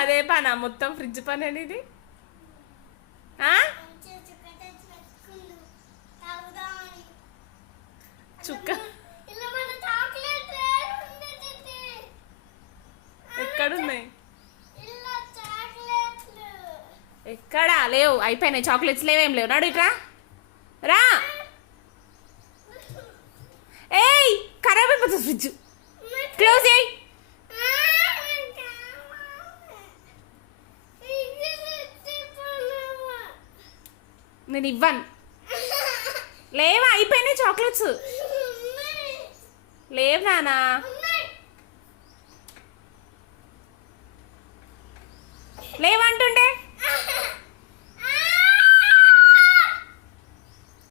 అదే పనా మొత్తం ఫ్రిడ్జ్ పని అనేది. చుక్క ఎక్కడున్నాయి? ఎక్కడా లేవు, అయిపోయినాయి. చాక్లెట్స్ లేవేం లేవు. నాడు ఇట్రా రా. ఏయ్ ఖరాబ్ అయిపోతుంది ఫ్రిడ్జ్. క్లోజ్ చేయి. నేను ఇవ్వను. లేవా? అయిపోయినాయి చాక్లెట్స్. లేవు నానా. లేవంటుండే.